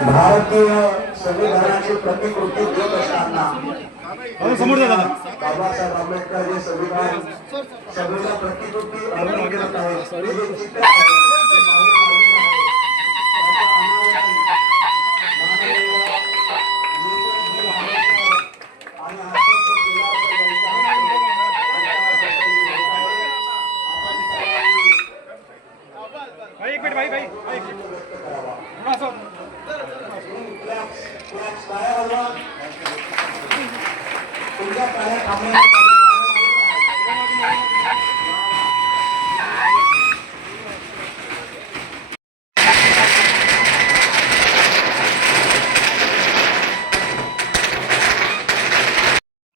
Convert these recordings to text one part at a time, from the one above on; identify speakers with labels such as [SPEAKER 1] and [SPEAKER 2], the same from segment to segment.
[SPEAKER 1] भारतीय संविधानाची प्रतिकृती देत असताना
[SPEAKER 2] दादा.
[SPEAKER 1] बाबासाहेब आंबेडकर जे संविधान सगळ्या प्रतिकृती आहेत. हे जे चित्र तुमच्या टाळ्या थांबल्या पाहिजे.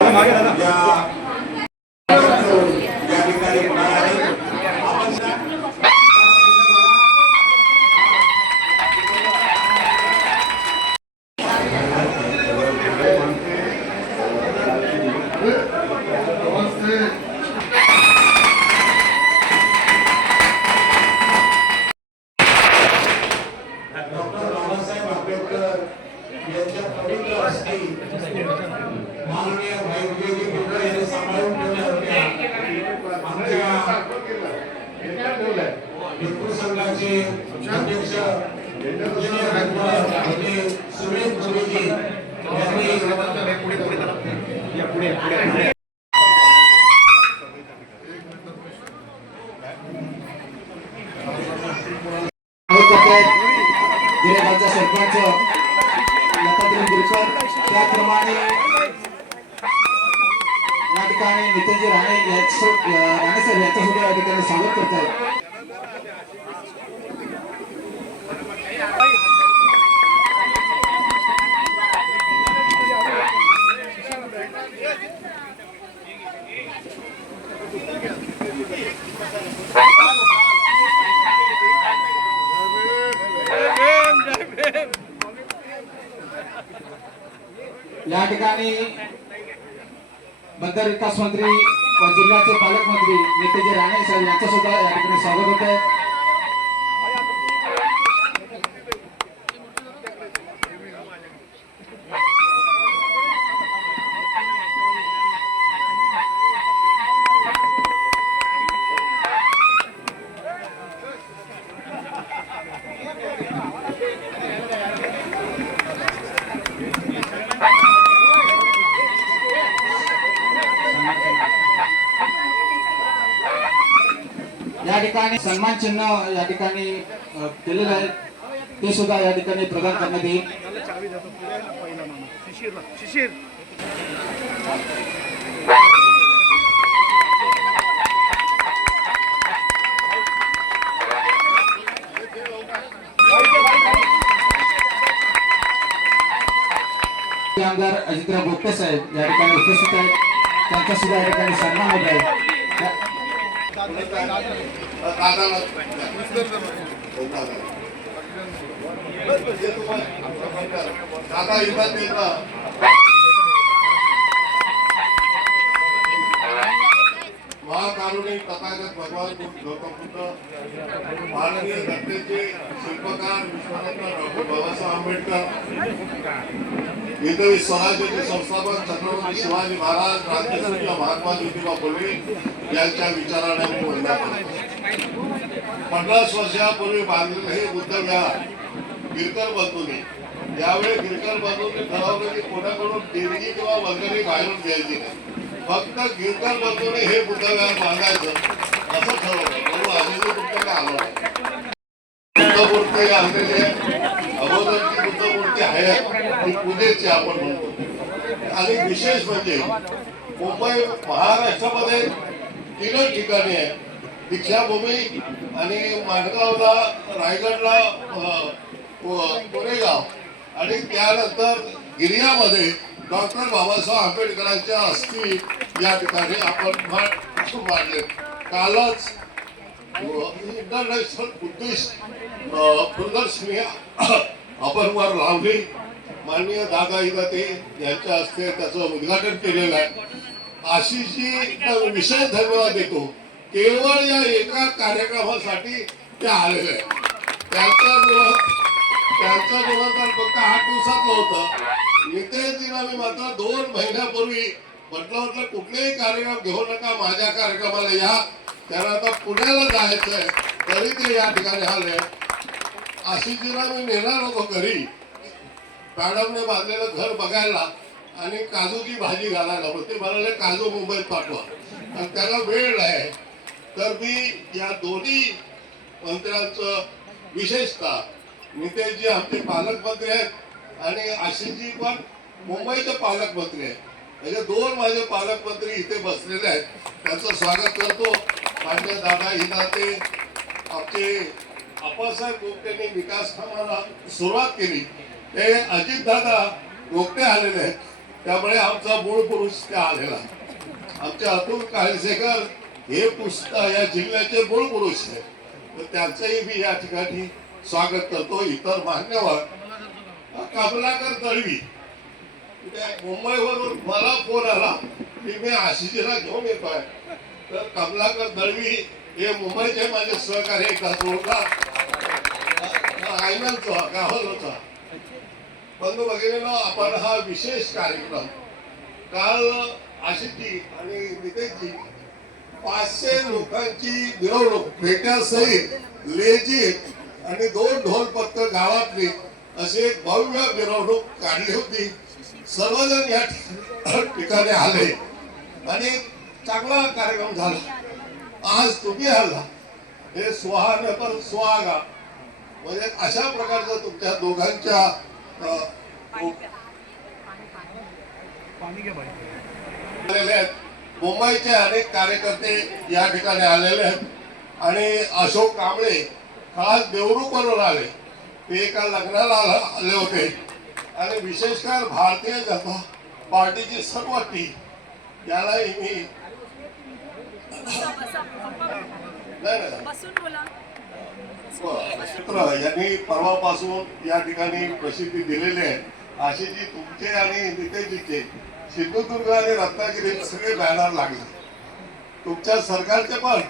[SPEAKER 2] मागे दादा.
[SPEAKER 1] या या ठिकाणी होणार आहे. आपण
[SPEAKER 3] या ठिकाणी नितेशजी राणे याचं राणे साहेब यांचं सुद्धा या ठिकाणी स्वागत करत आहेत या ठिकाणी बंदर विकास मंत्री व जिल्ह्याचे पालकमंत्री नेतेजी राणे साहेब यांचं सुद्धा या ठिकाणी स्वागत होत आहे ठिकाणी सन्मान चिन्ह या ठिकाणी दिलेलं केलेलं आहे. ते सुद्धा या ठिकाणी प्रदान करण्यात येईल. आमदार अजितराव बोपटे साहेब या ठिकाणी उपस्थित आहेत. त्यांचा सुद्धा या ठिकाणी सन्मान होत आहे.
[SPEAKER 4] काका युगात महाकारुणिक तथागत भगवान बुद्ध- गौतम बुद्ध भारतीय घटनेचे शिल्पकार विश्वनाथ डॉक्टर बाबासाहेब आंबेडकर हिंदवी स्वराज्याचे संस्थापक छत्रपती शिवाजी महाराज क्रांतिसूर्य महात्मा ज्योतिबा फुले यांच्या विचाराने मी पन्नास वर्षापूर्वी बांधलेले हे बुद्ध विहार गिरकर बंधूंनी यावेळी गिरकर बंधूंनी ठरवलं की कोणाकडून देणगी किंवा वगैरे बाहेरून द्यायची नाही. फक्त गिरकर बंधूंनी हे बुद्ध बांधायचं असं ठरवलं. म्हणून आम्ही तुमच्याकडे आलो बुद्धमूर्ती आलेली आहे. अगोदरची बुद्धमूर्ती आहे. ती पूजेची आपण म्हणतो. आणि विशेष म्हणजे मुंबई महाराष्ट्रामध्ये तीनच ठिकाणी आहे दीक्षाभूमी आणि माणगावला रायगडला कोरेगाव. आणि त्यानंतर गिरियामध्ये डॉक्टर बाबासाहेब आंबेडकरांच्या अस्थी या ठिकाणी आपण मांडले. कालच इंटरनॅशनल बुद्धिस्ट प्रदर्शनी आपण वर लावली. माननीय दादा इदाते यांच्या हस्ते त्याचं उद्घाटन केलेलं आहे. आशिषजी विशेष धन्यवाद देतो. केवळ या एका कार्यक्रमासाठी ते आलेले आहेत. त्यांच्यामुळं त्यांचा निमंत्रण फक्त आठ दिवसातलं होतं नितेशजींना मी मात्र दोन महिन्यापूर्वी म्हटलं म्हटलं कुठलेही कार्यक्रम घेऊ नका माझ्या कार्यक्रमाला या. त्यांना आता पुण्याला जायचंय तरी ते या ठिकाणी आले आशिषजीला मी नेणार होतो घरी. मॅडमने बांधलेलं घर बघायला. आणि काजूची भाजी घालायला मग ते म्हणाले काजू मुंबईत पाठवा. आणि त्याला वेळ नाही. तर मी या दोन्ही मंत्र्यांचं विशेषतः नितेशजी आमचे पालकमंत्री आहेत आणि आशिषजी पण मुंबईचे पालकमंत्री आहेत. म्हणजे दोन माझे पालकमंत्री इथे बसलेले आहेत. त्यांचं स्वागत करतो. माझे दादा हिनाते आमचे आप्पासाहेब गोपटेंनी विकास कामाला सुरुवात केली. ते अजितदादा गोपटे आलेले आहेत. त्यामुळे आमचा मूळ पुरुष त्या आलेला आमचे अतुल काळसेकर हे पुस्तक या जिल्ह्याचे मूळ पुरुष आहेत तर त्यांचंही मी या ठिकाणी स्वागत करतो इतर मान्यवर कमलाकर दळवी मुंबईवरून मला फोन आला की मी आशिषीला घेऊन येतोय तर कमलाकर दळवी हे मुंबईचे माझे सहकारी एकदा जोडला आयनलचा गावलचा बंधू भगिनीनो आपण हा विशेष कार्यक्रम काल आशिषजी आणि नितेशजी पाचशे लोकांची मिरवणूक भेट्यासहित लेजीत आणि दोन ढोल पत्र गावातली अशी एक भव्य मिरवणूक काढली होती. सर्वजण या ठिकाणी आले आणि चांगला कार्यक्रम झाला. आज तुम्ही आला हे स्वाहा पण स्वागा म्हणजे अशा प्रकारचं तुमच्या दोघांच्या आलेले आहेत. मुंबईचे अनेक कार्यकर्ते या ठिकाणी आलेले आहेत. आणि अशोक कांबळे खास देवरूपवरून आले. ते एका लग्नाला आला- आले होते. आणि विशेषकर भारतीय जनता पार्टीची सर्व टीम यालाही मी नाही नाही
[SPEAKER 5] बसून बोला
[SPEAKER 4] मित्र यांनी परवापासून या ठिकाणी प्रसिद्धी दिलेली आहे. अशी जी तुमचे आणि नितेशजीचे सिंधुदुर्ग आणि रत्नागिरी सगळे बॅनर लागले. तुमच्या सरकारचे पण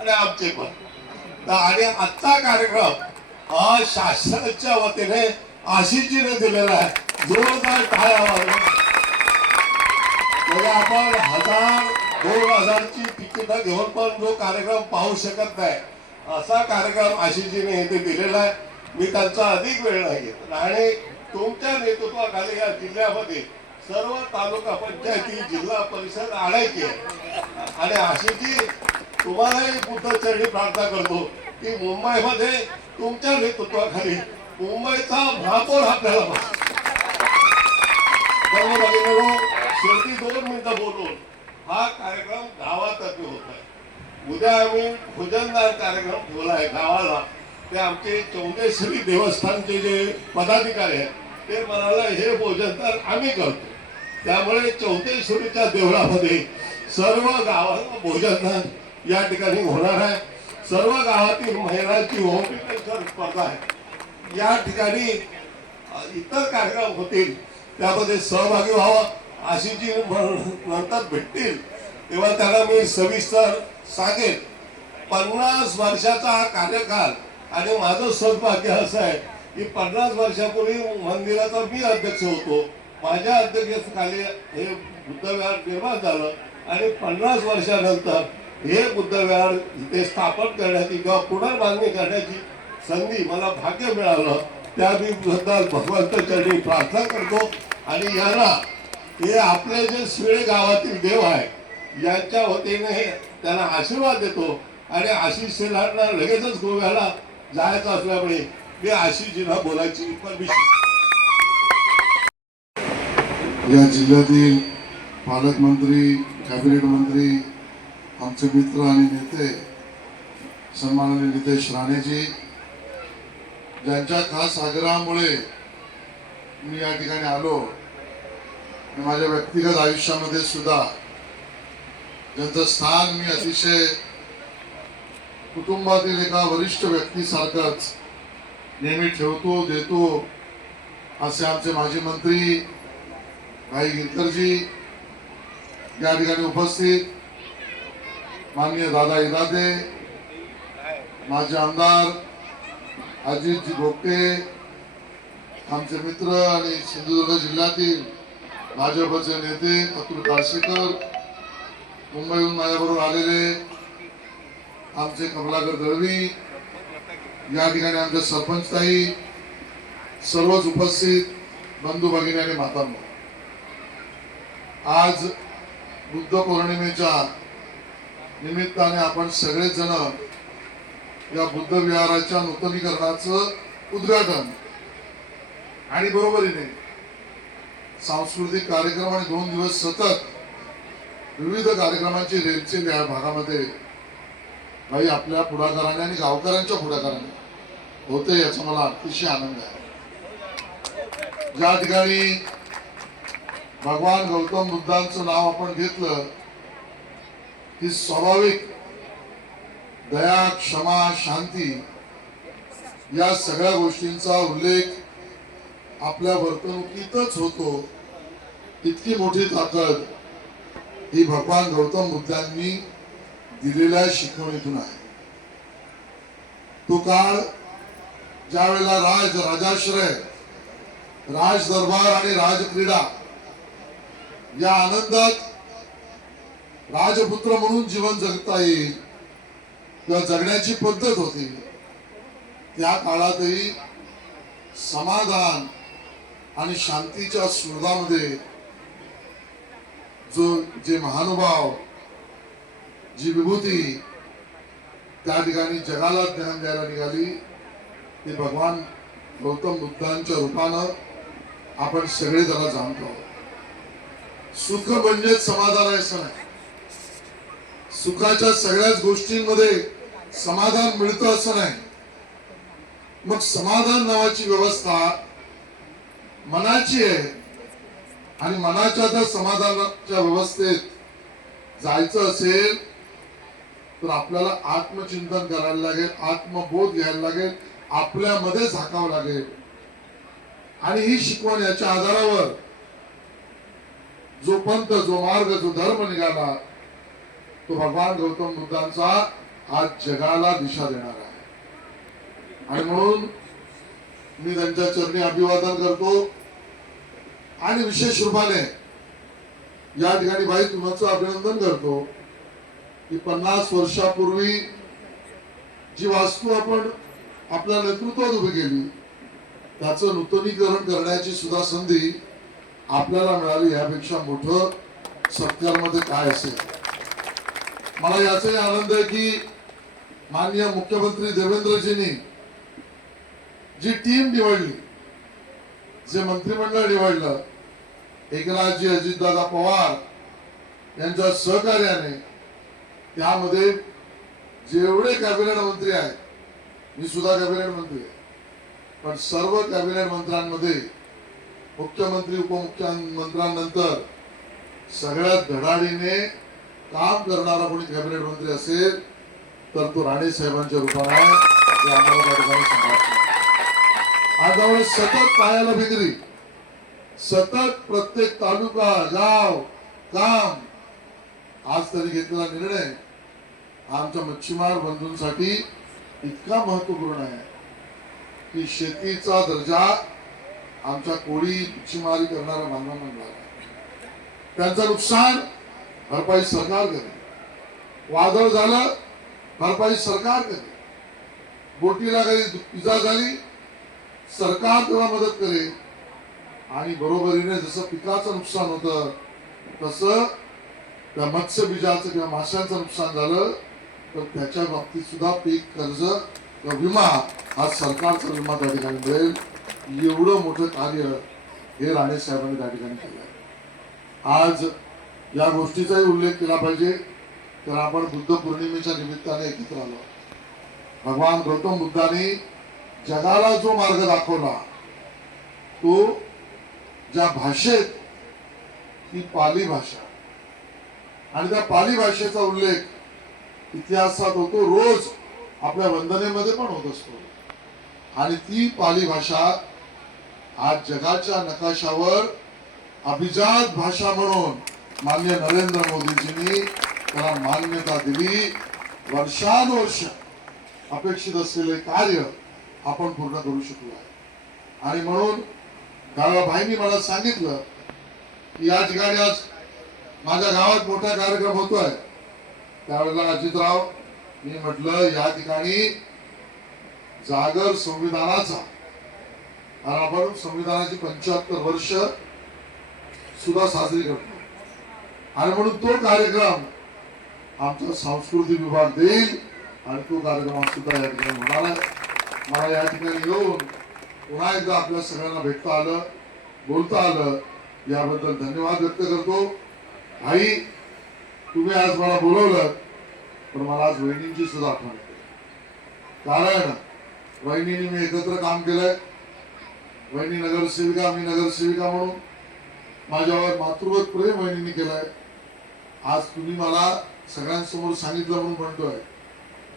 [SPEAKER 4] आणि आमचे पण. आणि आजचा कार्यक्रम हा शासनाच्या वतीने आशिषजीने दिलेला आहे. जोरदार टाळ्या म्हणजे आपण हजार दोन हजारची तिकीट घेऊन पण जो कार्यक्रम पाहू शकत नाही. असा कार्यक्रम आशिषजीने इथे दिलेला आहे. मी त्यांचा अधिक वेळ नाही घेत. आणि तुमच्या नेतृत्वाखाली या जिल्ह्यामध्ये सर्व तालुका पंचायती जिल्हा परिषद आणायची आहे. आणि आशिषजी तुम्हालाही बुद्ध चरणी प्रार्थना करतो की मुंबईमध्ये तुमच्या नेतृत्वाखाली मुंबईचा महापौर आपल्याला शेवटी दोन मिनिटं बोलून हा कार्यक्रम गावातर्फे होत आहे. उद्या आम्ही भोजनदार कार्यक्रम ठेवला आहे गावाला. ते आमचे चौंडेश्वरी देवस्थानचे जे पदाधिकारी आहेत ते म्हणाला हे भोजनदार आम्ही करतो. त्यामुळे चौंडेश्वरीच्या देवळामध्ये सर्व गावाला भोजनदार या ठिकाणी होणार आहे. सर्व गावातील महिलांची होमिकल्चर स्पर्धा आहे. या ठिकाणी इतर कार्यक्रम होतील त्यामध्ये सहभागी व्हावा अशी जी नंतर भेटतील तेव्हा त्याला मी सविस्तर सांगेन पन्नास वर्षाचा हा कार्यकाल आणि माझं सौभाग्य असं आहे की पन्नास वर्षापूर्वी मंदिराचा मी अध्यक्ष होतो. माझ्या अध्यक्षतेखाली हे बुद्धविहार निर्माण झालं आणि पन्नास वर्षानंतर हे बुद्धविहार इथे स्थापन करण्याची किंवा पुनर्बांधणी करण्याची संधी मला भाग्य मिळालं. त्या मी बद्दल भगवंतचरणी प्रार्थना करतो आणि याला हे आपले जे शिळे गावातील देव आहे यांच्या वतीने त्याला आशीर्वाद देतो. आणि आशिष शेलारला लगेचच गोव्याला जायचं असल्यामुळे मी आशिषजीला बोलायची परमिशन.
[SPEAKER 6] या जिल्ह्यातील पालकमंत्री कॅबिनेट मंत्री आमचे मित्र आणि नेते सन्माननीय नितेश राणेजी ज्यांच्या खास आग्रहामुळे मी या ठिकाणी आलो. माझ्या व्यक्तिगत आयुष्यामध्ये सुद्धा ज्यांचं स्थान मी अतिशय कुटुंबातील एका वरिष्ठ व्यक्तीसारखंच नेहमी ठेवतो देतो असे आमचे माजी मंत्री भाई गिरकरजी या ठिकाणी उपस्थित. माननीय दादा इरादे माझे आमदार अजितजी गोपटे आमचे मित्र आणि सिंधुदुर्ग जिल्ह्यातील भाजपचे नेते अतुल काळसेकर मुंबईहून माझ्याबरोबर आलेले आमचे कमलाकर दळवी या ठिकाणी आमचे सरपंचताई सर्वच उपस्थित बंधू भगिनी आणि मातांनो. आज बुद्ध पौर्णिमेच्या निमित्ताने आपण सगळेच जण या बुद्ध विहाराच्या नूतनीकरणाचं उद्घाटन आणि बरोबरीने सांस्कृतिक कार्यक्रम आणि दोन दिवस सतत विविध कार्यक्रमांची रेलचेल या भागामध्ये भाई आपल्या पुढाकाराने आणि गावकऱ्यांच्या पुढाकाराने होते याचा मला अतिशय आनंद आहे. ज्या ठिकाणी भगवान गौतम बुद्धांचं नाव आपण घेतलं की स्वाभाविक दया क्षमा शांती या सगळ्या गोष्टींचा उल्लेख आपल्या वर्तणुकीतच होतो. इतकी मोठी ताकद ही भगवान गौतम बुद्धांनी दिलेल्या शिकवणीतून आहे. तो काळ ज्या वेळेला राज राजाश्रय राज दरबार आणि राजक्रीडा या आनंदात राजपुत्र म्हणून जीवन जगता येईल किंवा जगण्याची पद्धत होती त्या काळातही समाधान आणि शांतीच्या सुहृदामध्ये जो जे महानुभाव जी विभूती त्या ठिकाणी जगाला ज्ञान द्यायला निघाली ते भगवान गौतम बुद्धांच्या रूपानं आपण सगळे जरा जाणतो सुख म्हणजेच समाधान आहे असं नाही. सुखाच्या सगळ्याच गोष्टींमध्ये समाधान मिळतं असं नाही. मग समाधान नावाची व्यवस्था मनाची आहे. आणि मनाच्या जर समाधानाच्या व्यवस्थेत जायचं असेल तर आपल्याला आत्मचिंतन करायला लागेल आत्मबोध घ्यायला लागेल आपल्यामध्ये झाकावं लागेल. आणि ही शिकवण याच्या आधारावर जो पंत जो मार्ग जो धर्म निघाला तो भगवान गौतम बुद्धांचा आज जगाला दिशा देणार आहे. आणि म्हणून मी त्यांच्या चरणी अभिवादन करतो. आणि विशेष रूपाने या ठिकाणी भाई तुमचं अभिनंदन करतो की पन्नास वर्षापूर्वी जी वास्तू आपण आपल्या नेतृत्वात उभी केली त्याचं नूतनीकरण करण्याची सुद्धा संधी आपल्याला मिळाली यापेक्षा मोठं सत्कारमध्ये काय असेल? मला याचाही आनंद आहे की माननीय मुख्यमंत्री देवेंद्रजींनी जी टीम निवडली जे मंत्रिमंडळ निवडलं एकनाथजी अजितदादा पवार यांच्या सहकार्याने त्यामध्ये जेवढे कॅबिनेट मंत्री आहेत मी सुद्धा कॅबिनेट मंत्री आहे. पण सर्व कॅबिनेट मंत्र्यांमध्ये मुख्यमंत्री उपमुख्यमंत्र्यांनंतर सगळ्यात धडाडीने काम करणारा कोणी कॅबिनेट मंत्री असेल तर तो राणे साहेबांच्या रूपाने आहे. सतत पायाला भिगरी सतत प्रत्येक तालुका गाव काम. आज त्यांनी घेतलेला निर्णय आमच्या मच्छीमार बंधूंसाठी इतका महत्त्वपूर्ण आहे की शेतीचा दर्जा आमच्या कोळी मच्छीमारी करणाऱ्या बांधवांना मिळाला. त्यांचं नुकसान भरपाई सरकार करेल. वादळ झालं भरपाई सरकार करेल. बोटीला काही इजा झाली सरकार त्याला मदत करेल. आणि बरोबरीने जसं पिकाचं नुकसान होतं तसं त्या मत्स्यबीजाचं किंवा माशांचं नुकसान झालं तर त्याच्या बाबतीत सुद्धा पीक कर्ज किंवा विमा हा सरकारचा विमा त्या ठिकाणी मिळेल. एवढं मोठं कार्य हे राणे साहेबांनी त्या ठिकाणी केलं आहे. आज या गोष्टीचाही उल्लेख केला पाहिजे. तर आपण बुद्ध पौर्णिमेच्या निमित्ताने एकत्र आलो. भगवान गौतम बुद्धाने जगाला जो मार्ग दाखवला तो ज्या भाषेत ही पाली भाषा. आणि त्या पाली भाषेचा उल्लेख इतिहासात होतो रोज आपल्या वंदनेमध्ये पण होत असतो. आणि ती पाली भाषा आज जगाच्या नकाशावर अभिजात भाषा म्हणून मान्य नरेंद्र मोदीजींनी त्याला मान्यता दिली. वर्षानुवर्ष अपेक्षित असलेले कार्य आपण पूर्ण करू शकलो आहे. आणि म्हणून त्यावेळेला मला सांगितलं की या ठिकाणी आज माझ्या गावात मोठा कार्यक्रम होतोय. त्यावेळेला अजितराव मी म्हटलं या ठिकाणी जागर संविधानाचा आणि आपण संविधानाची पंच्याहत्तर वर्ष सुद्धा साजरी करतो. आणि म्हणून तो कार्यक्रम आमचा सांस्कृतिक विभाग देईल आणि तो कार्यक्रम सुद्धा या ठिकाणी होणार आहे. मला या ठिकाणी येऊन पुन्हा एकदा आपल्या सगळ्यांना भेटता आलं बोलता आलं याबद्दल धन्यवाद व्यक्त करतो. आई तुम्ही आज मला बोलवलं पण मला आज वहिनींची सुद्धा आठवण येते. कारण वहिनीने मी एकत्र काम केलंय. वहिनी नगरसेविका मी नगरसेविका म्हणून. माझ्यावर मातृवत प्रेम वहिनीने केलंय. आज तुम्ही मला सगळ्यांसमोर सांगितलं म्हणून म्हणतोय.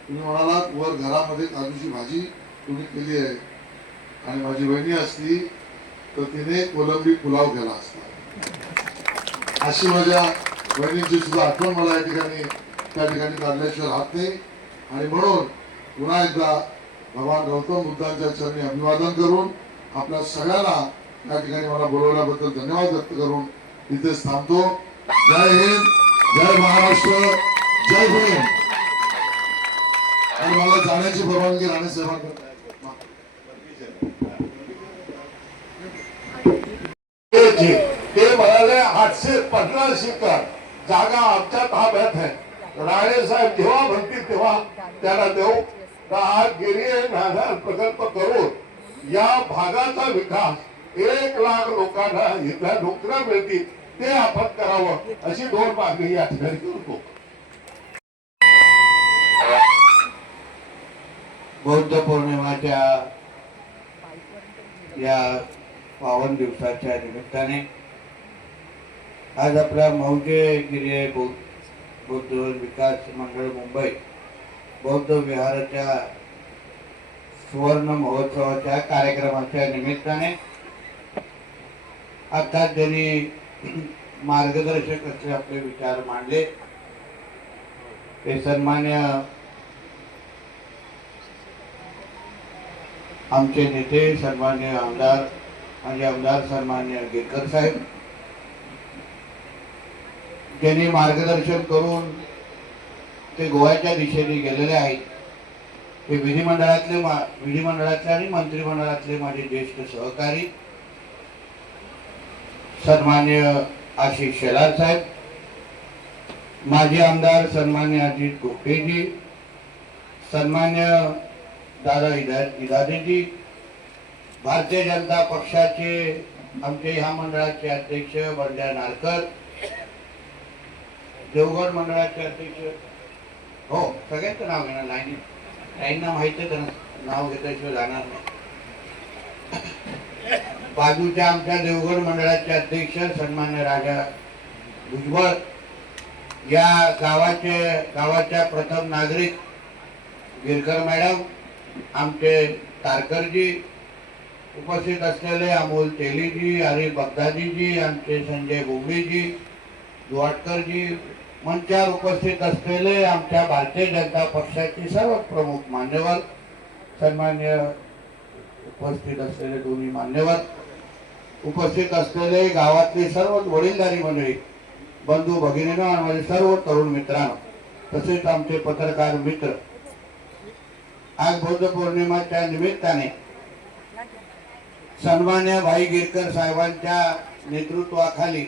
[SPEAKER 6] तुम्ही म्हणालात वर घरामध्ये काजूची भाजी तुम्ही केली आहे आणि माझी बहिणी असली तर तिने कोलंबी पुलाव केला असता. अशी माझ्या बहिणींची सुद्धा आठवण मला या ठिकाणी त्या ठिकाणी काढल्याशिवाय राहत नाही. आणि म्हणून पुन्हा एकदा भगवान गौतम बुद्धांच्या चरणी अभिवादन करून आपल्या सगळ्यांना या ठिकाणी मला बोलवल्याबद्दल धन्यवाद व्यक्त करून इथेच थांबतो. जय हिंद जय महाराष्ट्र जय भीम. आणि मला जाण्याची परवानगी राणे साहेबांकडे
[SPEAKER 4] ते ते म्हणाले आठशे पन्नास एकर जागा आमच्या ताब्यात आहे. राणे साहेब जेव्हा म्हणतील तेव्हा त्याला देऊ. तर आज गिरिय प्रकल्प करून या भागाचा विकास एक लाख लोकांना इथल्या नोकऱ्या मिळतील ते आपण करावं अशी दोन मागणी या ठिकाणी करतो.
[SPEAKER 5] बौद्ध पौर्णिमाच्या या पावन दिवसाच्या निमित्ताने आज आपला मौजे गिरी बौद्ध बौद्ध विकास मंडळ मुंबई बौद्ध विहाराच्या सुवर्ण महोत्सवाच्या कार्यक्रमाच्या निमित्ताने आता त्यांनी मार्गदर्शक असे आपले विचार मांडले. ते सन्मान्य आमचे नेते सन्मान्य आमदार माझे आमदार सन्मान्य गिरकर साहेब. त्यांनी मार्गदर्शन करून ते गोव्याच्या दिशेने गेलेले आहेत. ते विधिमंडळातले मा- विधिमंडळातले आणि मंत्रिमंडळातले माझे ज्येष्ठ सहकारी. सन्मान्य आशिष शेलार साहेब. माजी आमदार सन्मान्य अजित गोपटेजी सन्मान्य दादा इदा इदादेजी. भारतीय जनता पक्षाचे आमचे ह्या मंडळाचे अध्यक्ष बंड्या नारकर देवगड मंडळाचे अध्यक्ष हो सगळ्यांचं नाव घेणार लाईनी. लाईनना माहिती आहे त्यांना नाव घेतल्याशिवाय जाणार नाही. बाजूच्या आमच्या देवगड मंडळाचे अध्यक्ष सन्मान्य राजा भुजबळ या गावाचे गावाच्या प्रथम नागरिक गिरकर मॅडम आमचे तारकरजी उपस्थित असलेले अमोल तेलीजी हरी बगदादीजी आमचे संजय बोबडेजी दुवाटकरजी मंचावर उपस्थित असलेले आमच्या भारतीय जनता पक्षाचे सर्व प्रमुख मान्यवर सन्मान्य उपस्थित असलेले दोन्ही मान्यवर उपस्थित असलेले गावातले सर्व वडीलधारी मंडळी बंधू भगिनीनं आणि माझे सर्व तरुण मित्रांनो तसेच आमचे पत्रकार मित्र. आज बौद्ध पौर्णिमाच्या निमित्ताने सन्मान्य भाई गिरकर साहेबांच्या नेतृत्वाखाली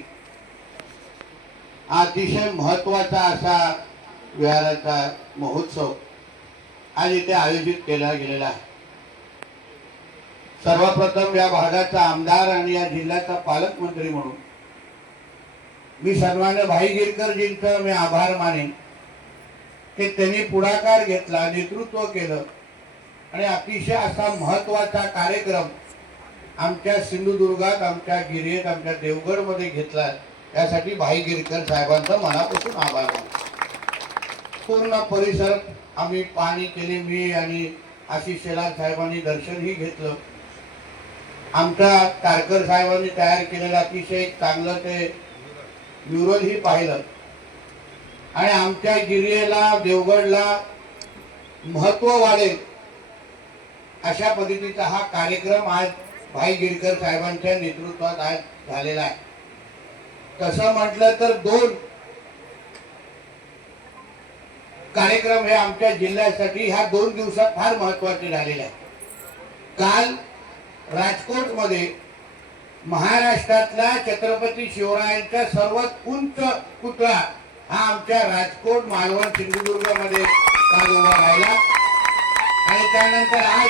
[SPEAKER 5] अतिशय महत्त्वाचा असा विहाराचा महोत्सव आज इथे आयोजित केला गेलेला आहे. सर्वप्रथम या भागाचा आमदार आणि या जिल्ह्याचा पालकमंत्री म्हणून मी सन्मान्य भाई गिरकरजींचं मी आभार मानेन की त्यांनी पुढाकार घेतला नेतृत्व केलं आणि अतिशय असा महत्त्वाचा कार्यक्रम आमच्या सिंधुदुर्गात आमच्या गिरीत आमच्या देवगडमध्ये घेतला त्यासाठी भाई गिरकर साहेबांचा मनापासून आभार पूर्ण परिसर आम्ही पाणी केले मी आणि आशिष शेलार साहेबांनी दर्शनही घेतलं. आमच्या तारकर साहेबांनी तयार केलेलं अतिशय चांगलं ते म्युरलही पाहिलं. आणि आमच्या गिरियेला देवगडला महत्त्व वाढेल अशा पद्धतीचा हा कार्यक्रम आज भाई गिरकर साहेबांच्या नेतृत्वात आज झालेला आहे. तसं म्हटलं तर दोन कार्यक्रम हे आमच्या जिल्ह्यासाठी ह्या दोन दिवसात फार महत्त्वाचे झालेले आहेत. काल राजकोटमध्ये महाराष्ट्रातला छत्रपती शिवरायांचा सर्वात उंच पुतळा हा आमच्या राजकोट मालवण सिंधुदुर्गमध्ये काल उभा राहिला. आणि त्यानंतर आज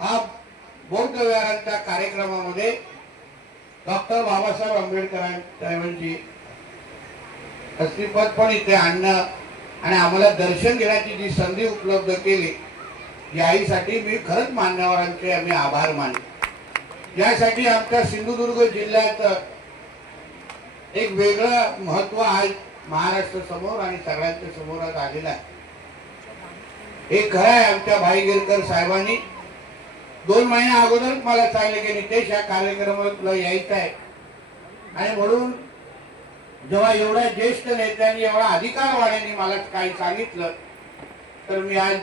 [SPEAKER 5] हा बौद्ध विहारांच्या कार्यक्रमामध्ये डॉक्टर बाबासाहेब आंबेडकरांची अस्तित्वात पण इथे आणणं आणि आम्हाला दर्शन घेण्याची जी संधी उपलब्ध केली याहीसाठी मी खरंच मान्यवरांचे आम्ही आभार मानले यासाठी आमच्या सिंधुदुर्ग जिल्ह्यात एक वेगळं महत्त्व आज महाराष्ट्र समोर आणि सगळ्यांच्या समोर आज आलेलं आहे. हे खरं आहे आमच्या भाई गिरकर साहेबांनी. दोन महिन्या अगोदरच मला सांगले की नितेश या कार्यक्रमाला तुला यायचं आहे. आणि म्हणून जेव्हा एवढ्या ज्येष्ठ नेत्यांनी एवढा अधिकारवाड्यांनी मला काही सांगितलं तर मी आज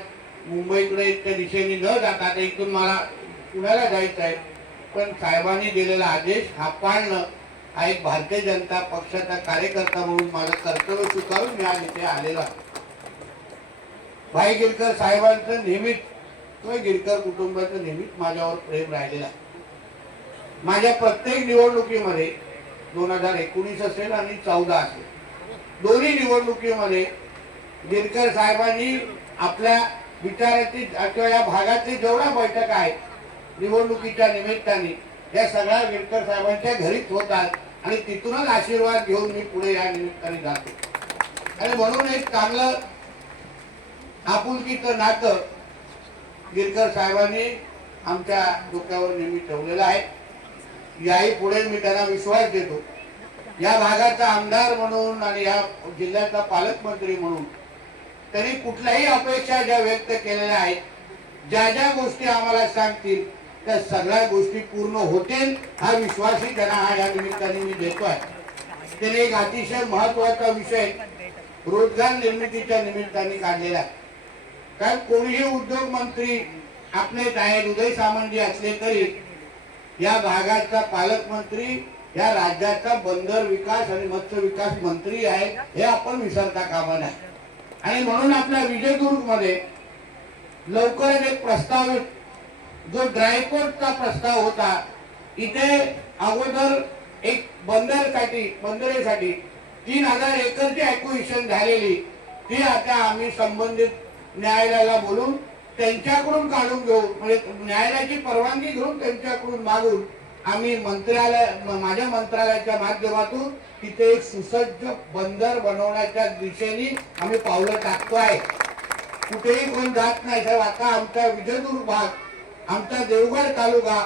[SPEAKER 5] मुंबईकडे त्या दिशेने न जाता इथून मला पुण्याला जायचं आहे. पण साहेबांनी दिलेला आदेश हा पाळणं हा एक भारतीय जनता पक्षाचा कार्यकर्ता म्हणून माझं कर्तव्य स्वीकारून मी आज इथे आलेलो आहे. भाई गिरकर साहेबांचं नेहमीच किंवा गिरकर कुटुंबाचं नेहमीच माझ्यावर प्रेम राहिलेलं आहे. माझ्या प्रत्येक निवडणुकीमध्ये दोन हजार एकोणीस असेल आणि चौदा असेल. दोन्ही निवडणुकीमध्ये गिरकर साहेबांनी आपल्या विचाराची किंवा या भागातली जेवढ्या बैठक आहेत निवडणुकीच्या निमित्ताने या सगळ्या गिरकर साहेबांच्या घरीच होतात आणि तिथूनच आशीर्वाद घेऊन मी पुढे या निमित्ताने जातो. आणि म्हणून एक चांगलं आपुलकीचं नातं गिरकर साहेबांनी आमच्या डोक्यावर नेहमी ठेवलेला आहे. याही पुढे मी त्यांना विश्वास देतो. या भागाचा आमदार म्हणून आणि या जिल्ह्याचा पालकमंत्री म्हणून त्यांनी कुठल्याही अपेक्षा ज्या व्यक्त केलेल्या आहेत ज्या ज्या गोष्टी आम्हाला सांगतील त्या सगळ्या गोष्टी पूर्ण होतील हा विश्वासही त्यांना हा या निमित्ताने मी देतो आहे. त्याने एक अतिशय महत्त्वाचा विषय रोजगार निर्मितीच्या निमित्ताने काढलेला आहे. कारण कोणीही उद्योग मंत्री आपले आहेत उदय सामंत असले तरी या भागाचा पालकमंत्री या राज्याचा बंदर विकास आणि मत्स्य विकास मंत्री आहे हे आपण विसरता कामा नाही आणि म्हणून आपल्या विजयदुर्गमध्ये लवकरच एक प्रस्तावित जो ड्रायपोर्टचा प्रस्ताव होता इथे अगोदर एक बंदरसाठी बंदरेसाठी तीन हजार एकरची अक्विशन झालेली ती आता आम्ही संबंधित न्यायालयाला बोलून त्यांच्याकडून काढून घेऊ म्हणजे न्यायालयाची परवानगी घेऊन त्यांच्याकडून मागून आम्ही मंत्रालय माझ्या मंत्रालयाच्या माध्यमातून तिथे एक सुसज्ज बंदर बनवण्याच्या दिशेने आम्ही पावलं टाकतो आहे. कुठेही कोण जात नाही. साहेब आता आमचा विजयदुर्ग भाग आमचा देवगड तालुका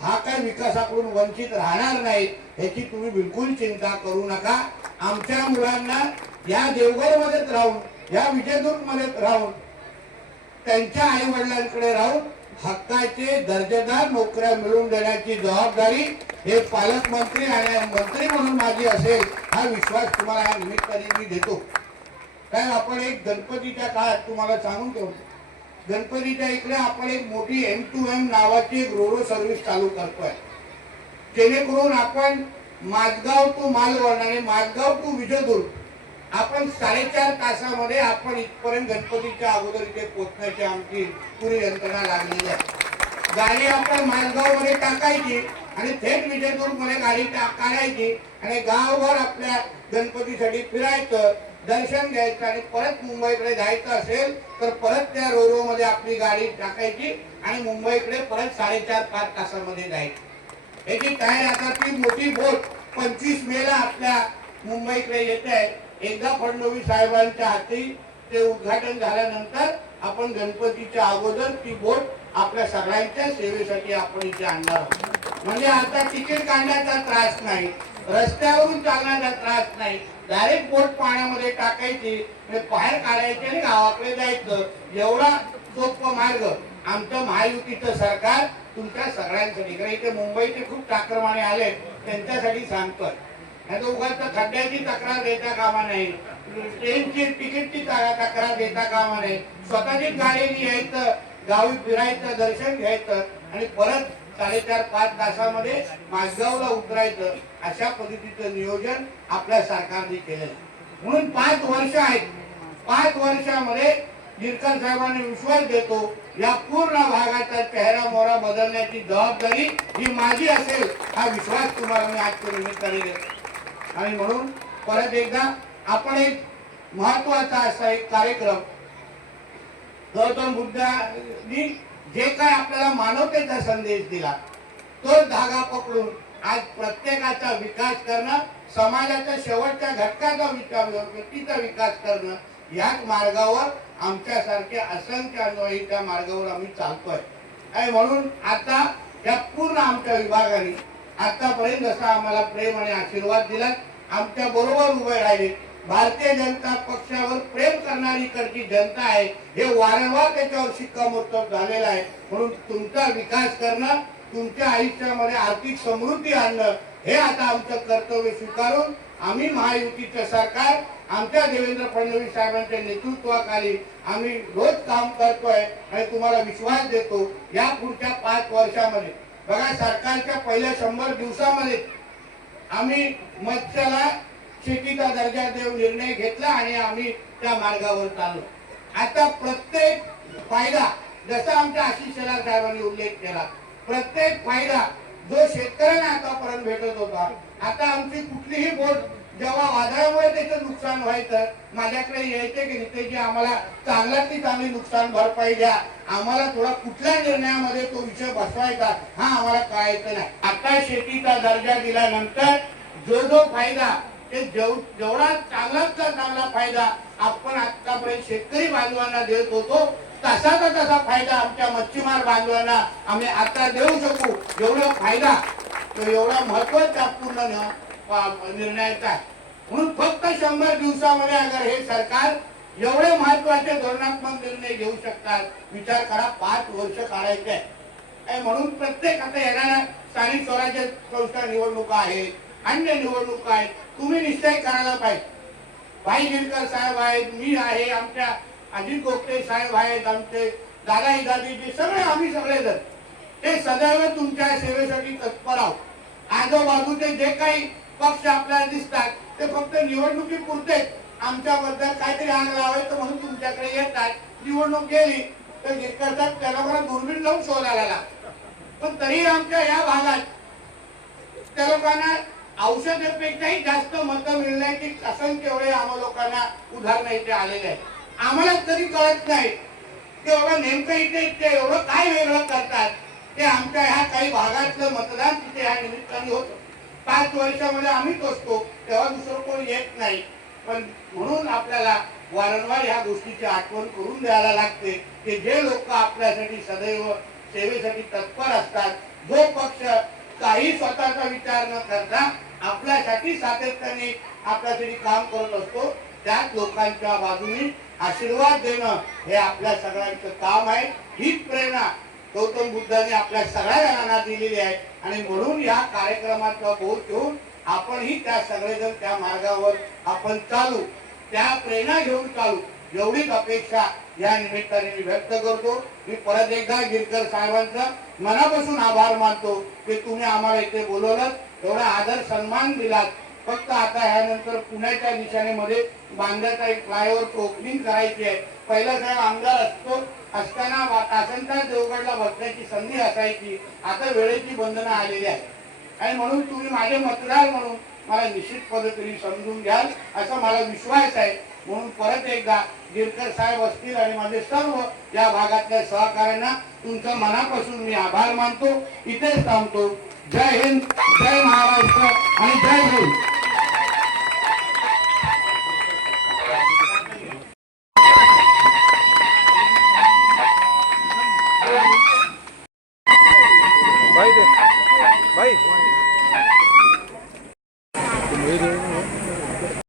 [SPEAKER 5] हा काय विकासाकडून वंचित राहणार नाही याची तुम्ही बिलकुल चिंता करू नका. आमच्या मुलांना या देवगडमध्येच राहून या विजयदुर्ग मध्येच राहून त्यांच्या आई वडिलांकडे राहून हक्काचे दर्जेदार नोकऱ्या मिळवून देण्याची जबाबदारी हे पालकमंत्री आणि मंत्री म्हणून माझी असेल हा विश्वास तुम्हाला या निमित्ताने मी देतो. कारण आपण एक गणपतीच्या काळात तुम्हाला सांगून ठेवतो गणपतीच्या इकडे आपण एक मोठी एम टू एम नावाची एक रोरो सर्व्हिस चालू करतोय. जेणेकरून आपण माझगाव टू मालवण आणि माझगाव टू विजयदुर्ग आपण साडेचार तासामध्ये आपण इथपर्यंत गणपतीच्या अगोदर इथे पोचण्याची आमची पुरी यंत्रणा लागलेली आहे. गाडी आपण मालगावमध्ये टाकायची आणि थेट विजयदुर्गमध्ये गाडी काढायची आणि गावभर आपल्या गणपतीसाठी फिरायचं दर्शन घ्यायचं आणि परत मुंबईकडे जायचं असेल तर परत त्या रोरो मध्ये आपली गाडी टाकायची आणि मुंबईकडे परत साडेचार पाच तासामध्ये जायची. याची काय आता ती मोठी बोट पंचवीस मेला आपल्या मुंबईकडे येत आहे एकदा फडणवीस साहेबांच्या हाती ते उद्घाटन झाल्यानंतर आपण गणपतीच्या अगोदर ती बोट आपल्या सगळ्यांच्या सेवेसाठी आपण इथे आणणार आहोत. म्हणजे आता तिकीट काढण्याचा त्रास नाही रस्त्यावरून चालण्याचा त्रास नाही. डायरेक्ट बोट पाण्यामध्ये टाकायची बाहेर काढायची आणि गावाकडे जायचं. एवढा सोप मार्ग आमचं महायुतीचं सरकार तुमच्या सगळ्यांसाठी. कारण इथे मुंबईचे खूप टाक्रमाने आले त्यांच्यासाठी सांगतोय. नाही उगाच खड्ड्याची तक्रार देता कामा नाही ट्रेनची तिकीटची तक्रार देता कामा नाही स्वतःची गाडी यायचं गावी फिरायचं दर्शन घ्यायचं आणि परत साडेचार पाच तासामध्ये माझगावला उतरायचं अशा पद्धतीचं नियोजन आपल्या सरकारने केलं म्हणून पाच वर्ष आहेत. पाच वर्षामध्ये निरकर साहेबांनी विश्वास देतो या पूर्ण भागाचा चेहरा मोहरा बदलण्याची जबाबदारी ही माझी असेल हा विश्वास तुम्हाला मी आजच्या निमित्ताने देतो आणि म्हणून परत एकदा आपण एक महत्त्वाचा असा एक कार्यक्रम गौतम बुद्धांनी जे काय आपल्याला मानवतेचा संदेश दिला तो धागा पकडून आज प्रत्येकाचा विकास करणं समाजाच्या शेवटच्या घटकाचा विचार व्यक्तीचा विकास करणं याच मार्गावर आमच्यासारखे असंख्य अनुयायी त्या मार्गावर आम्ही चालतोय. आणि म्हणून आता या पूर्ण आमच्या विभागाने आतापर्यंत जसा आम्हाला प्रेम आणि आशीर्वाद दिला आमच्या बरोबर उभे राहिले. भारतीय जनता पक्षावर प्रेम करणारी इकडची जनता आहे. हे वारंवार त्याच्यावर शिक्कामोर्तब झालेलं आहे. म्हणून तुमचा विकास करणं तुमच्या आयुष्यामध्ये आर्थिक समृद्धी आणणं हे आता आमचं कर्तव्य स्वीकारून आम्ही महायुतीचं सरकार आमच्या देवेंद्र फडणवीस साहेबांच्या नेतृत्वाखाली आम्ही रोज काम करतोय आणि तुम्हाला विश्वास देतो या पुढच्या पाच वर्षामध्ये. बघा सरकारच्या पहिल्या शंभर दिवसामध्ये आम्ही मत्स्याला शेतीचा दर्जा देऊन निर्णय घेतला आणि आम्ही त्या मार्गावर चाललो. आता प्रत्येक फायदा जसा आमच्या आशिष शेलार साहेबांनी उल्लेख केला प्रत्येक फायदा जो शेतकऱ्यांना आतापर्यंत भेटत होता आता आमची कुठलीही बोट जेव्हा वादळामुळे त्याचं नुकसान व्हायचं माझ्याकडे यायचे की नाही जे आम्हाला चांगल्यातली चांगली नुकसान भरपाई द्या. आम्हाला थोडा कुठल्या निर्णयामध्ये तो विषय बसवायचा हा आम्हाला कळायचं नाही. आता शेतीचा दर्जा दिल्यानंतर जो जो फायदा ते जेव जेवढा चांगला चांगला फायदा आपण आतापर्यंत शेतकरी बांधवांना देत होतो तसाचा तसा फायदा आमच्या मच्छीमार बांधवांना आम्ही आता देऊ शकू. जेवढा फायदा तो एवढा महत्त्वाचा पूर्ण निर्णय निर्णयाचा आहे म्हणून फक्त शंभर दिवसामध्ये अगर हे सरकार एवढे महत्त्वाचे धोरणात्मक निर्णय घेऊ शकतात विचार करा पाच वर्ष काढायचे. आहे म्हणून प्रत्येक आता येणाऱ्या स्थानिक स्वराज्य संस्था निवडणुका आहेत अन्य निवडणुका आहेत तुम्ही निश्चय करायला पाहिजे. भाई गिरकर साहेब आहेत मी आहे आमच्या अजित गोपटे साहेब आहेत आमचे दादा दादीजी सगळे आम्ही सगळे जण ते सदैव तुमच्या सेवेसाठी तत्पर आहोत. आजूबाजूचे जे काही पक्ष आपल्याला दिसतात. ते फक्त निवडणुकीपुरतेच आमच्याबद्दल काहीतरी आग लावायचं म्हणून तुमच्याकडे येतात. निवडणूक गेली तर गिरकर साहेब त्याला मला दुर्बीण लावून शोधायला. लागतात पण तरी आमच्या या भागात त्या लोकांना औषधापेक्षाही जास्त मतं मिळण्याची असंख्य एवढे आम्हा लोकांना उदाहरण इथे आलेले आहे आम्हाला तरी कळत नाही की बाबा नेमकं इथे इथे एवढं काय वेगळं करतात. ते आमच्या ह्या काही भागातलं मतदान तिथे ह्या निमित्ताने होतं. पाच वर्षामध्ये आम्हीच असतो तेव्हा दुसरं कोणी येत नाही. पण म्हणून आपल्याला वारंवार ह्या गोष्टीची आठवण करून द्यायला लागते की जे लोक आपल्यासाठी सदैव सेवेसाठी तत्पर असतात जो पक्ष काही स्वतःचा विचार न करता आपल्यासाठी सातत्याने आपल्यासाठी काम करत असतो त्याच लोकांच्या बाजूने आशीर्वाद देणं हे आपल्या सगळ्यांचं काम आहे. हीच प्रेरणा गौतम बुद्धाने आपल्या सगळ्या जणांना दिलेली आहे. आणि म्हणून या कार्यक्रमाचा बोध घेऊन आपणही त्या सगळेजण त्या मार्गावर आपण चालू त्या प्रेरणा घेऊन चालू एवढीच अपेक्षा या निमित्ताने मी व्यक्त करतो. मी परत एकदा गिरकर साहेबांचा मनापासून आभार मानतो की तुम्ही आम्हाला इथे बोलवलं एवढा आदर सन्मान दिलात. फक्त आता ह्यानंतर पुण्याच्या दिशेनेमध्ये बांधण्याचा एक फ्लायओव्हर ओपनिंग करायची आहे. पहिला साहेब आमदार असतो असताना वा- तासनतास देवगडला बसण्याची संधी असायची. आता वेळेची बंधनं आलेली आहेत. आणि म्हणून तुम्ही माझे मतदार म्हणून मला निश्चित पद्धतीने समजून घ्याल असा मला विश्वास आहे. म्हणून परत एकदा गिरकर साहेब असतील आणि माझे सर्व या भागातल्या सहकाऱ्यांना तुमचा मनापासून मी आभार मानतो. इथेच थांबतो. जय हिंद जय महाराष्ट्र आणि जय हिंद.